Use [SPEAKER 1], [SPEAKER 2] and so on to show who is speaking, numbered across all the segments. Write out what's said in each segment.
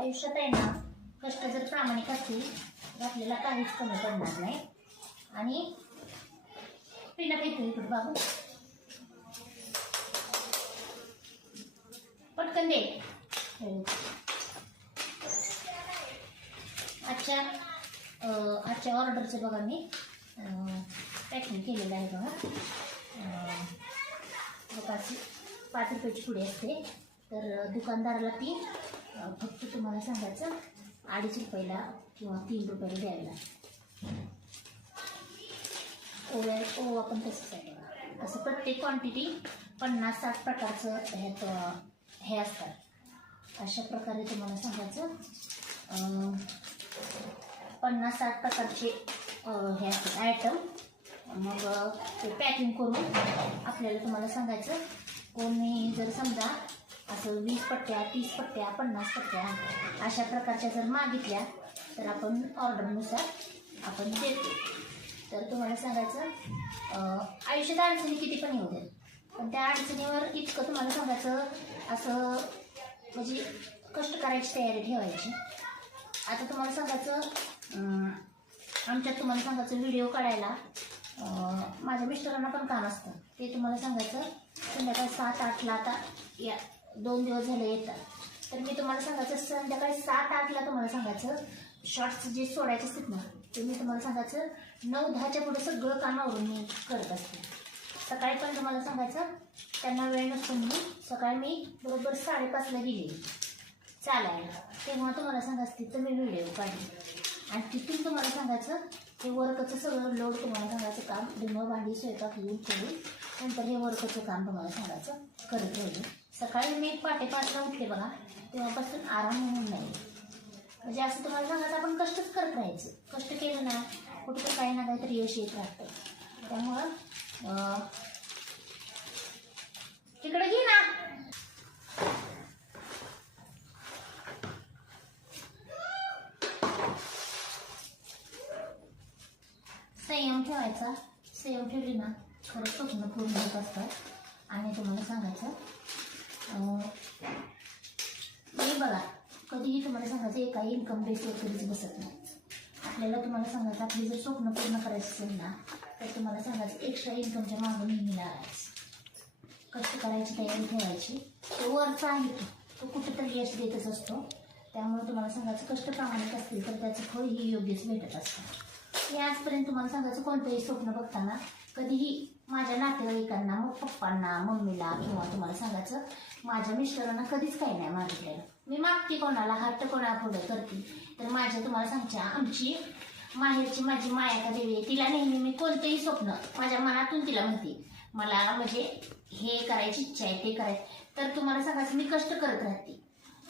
[SPEAKER 1] आयुष्यात आहे ना कष्ट जर प्रामाणिक असतील तर आपल्याला काहीच कमी पडणार नाही. आणि पिणं फेकू इकडे बाबू? पटकन दे. हो. आजच्या आजच्या ऑर्डरचं बघा मी. पॅकिंग केलेलं आहे बघा. बघा पाच रुपयाची पुढे असते. तर दुकानदाराला ती फक्त तुम्हाला सांगायचं अडीच रुपयाला किंवा तीन रुपयाला द्यायला. ओव्या ओवा पण तसंच आहे असं प्रत्येक क्वांटिटी पन्नास साठ प्रकारचं ह्यात हे असतात. अशा प्रकारे तुम्हाला सांगायचं पन्नास साठ प्रकारचे हे असतात आयटम मग ते पॅकिंग करून आपल्याला तुम्हाला सांगायचं कोणी जर समजा असं वीस पट्ट्या तीस पट्ट्या पन्नास पट्ट्या अशा प्रकारच्या जर मागितल्या तर आपण ऑर्डरनुसार आपण देतो. तर तुम्हाला सांगायचं आयुष्यात अडचणी किती पण येऊ देत पण त्या अडचणीवर इतकं तुम्हाला सांगायचं असं म्हणजे कष्ट करायची तयारी ठेवायची. आता तुम्हाला सांगायचं आमच्यात तुम्हाला सांगायचं व्हिडिओ काढायला माझ्या मिस्टरांना पण काम असतं. ते तुम्हाला सांगायचं संध्याकाळी सात आठला आता या दोन दिवस झाले येतात तर मी तुम्हाला सांगायचं संध्याकाळी सात आठला तुम्हाला सांगायचं शॉर्ट्स जे सोडायचे असतात ना ते मी तुम्हाला सांगायचं नऊ दहाच्या पुढे सगळं कामावरून मी करत असते. सकाळी पण तुम्हाला सांगायचं त्यांना वेळ नसतो मी सकाळी मी बरोबर साडेपाचला गेली. चालायला. तेव्हा तुम्हाला सांगायचं तिथं मी व्हिडिओ काढले. आणि तिथून तुम्हाला सांगायचं हे वर्कचं सगळं लोड तुम्हाला सांगायचं काम धुणं भांडी स्वयंपाक येऊन करून नंतर हे वर्कचं काम तुम्हाला सांगायचं करत राहिले सकाळी मी पाटे पाचला उठले बघा तेव्हापासून आराम होऊन नाही. म्हणजे असं तुम्हाला सांगायचं आपण कष्टच करत राहायचं. कष्ट केलं ना कुठं काही ना काहीतरी यश येत राहतं. त्यामुळं तिकडे घे ना. संयम ठेवायचा. संयम ठेवली ना खरंच स्वप्न पूर्ण होत असतात. आणि तुम्हाला सांगायचं हे बघा कधीही तुम्हाला सांगायचं एका इन्कम बेसवर कधीच बसत नाही. आपल्याला तुम्हाला सांगायचं आपली जर स्वप्न पूर्ण करायचं असेल ना तर तुम्हाला सांगायचं एक्स्ट्रा इन्कमच्या मागं नेहमी लागायचं कष्ट करायची तयारी ठेवायची. तो वरचा आहे तो. तो कुठेतरी यश देतच असतो. त्यामुळे तुम्हाला सांगायचं कष्ट प्रामाणिक असतील तर त्याचं फळही योग्यच भेटत असतं. मी आजपर्यंत तुम्हाला सांगायचं कोणतंही स्वप्न बघताना कधीही माझ्या नातेवाईकांना मग पप्पांना मम्मीला किंवा तुम्हाला सांगायचं माझ्या मिस्टरांना कधीच काही नाही मागितलेलं मी मागते कोणाला हट्ट कोणा पुढे करते. तर माझ्या तुम्हाला सांगच्या आमची माहेरची माझी मायाका देवी आहे तिला नेहमी मी कोणतंही स्वप्न माझ्या मनातून तिला म्हणते. मला म्हणजे हे करायची इच्छा आहे ते करायचं. तर तुम्हाला सांगायचं मी कष्ट करत राहते.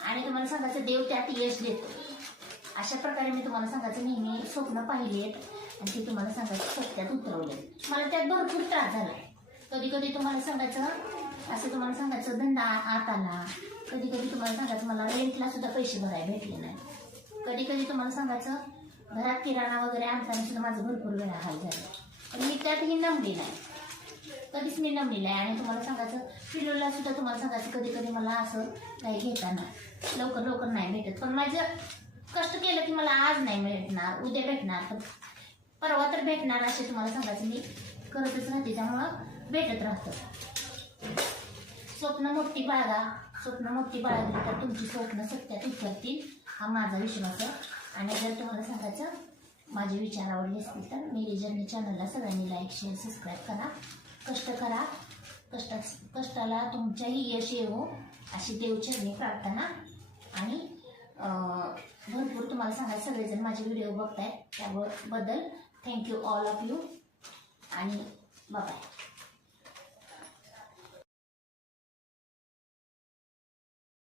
[SPEAKER 1] आणि तुम्हाला सांगायचं देव त्यात यश देतो अशा प्रकारे मी तुम्हाला सांगायचं नेहमी स्वप्न पाहिली आहेत. आणि ते तुम्हाला सांगायचं सत्यात मला त्यात भरपूर त्रास झाला कधी कधी तुम्हाला सांगायचं असं तुम्हाला सांगायचं धंदा आत आला. कधी कधी तुम्हाला सांगायचं मला रेंटला सुद्धा पैसे भरायला भेटले नाही कधी कधी तुम्हाला सांगायचं घरात किराणा वगैरे आणताना सुद्धा माझं भरपूर वेळा हाल झाला. पण मी त्यातही नमली नाही कधीच मी नमली नाही आणि तुम्हाला सांगायचं पिलोला सुद्धा तुम्हाला सांगायचं कधी कधी मला असं काही घेताना लवकर लवकर नाही भेटत. पण माझं कष्ट केलं की मला आज नाही भेटणार उद्या भेटणार. पण परवा तर भेटणार असे तुम्हाला सांगायचं. मी करतच राहते त्यामुळं भेटत राहतं. स्वप्न मोठी बाळगा. स्वप्न मोठी बाळगली तर तुमची स्वप्न सत्यात उतरतील हा माझा विश्वास आहे. आणि जर तुम्हाला सांगायचं माझे विचार आवडले असतील तर मी जर्नी चॅनलला सगळ्यांनी लाईक शेअर सबस्क्राईब करा. कष्ट करा. कष्टा कष्टाला तुमच्याही यश येवो अशी देवचरणी प्रार्थना. आणि भरपूर तुम्हाला सांगा सगळेजण माझे व्हिडिओ बघतायत त्याबद्दल Thank you all of you and bye-bye.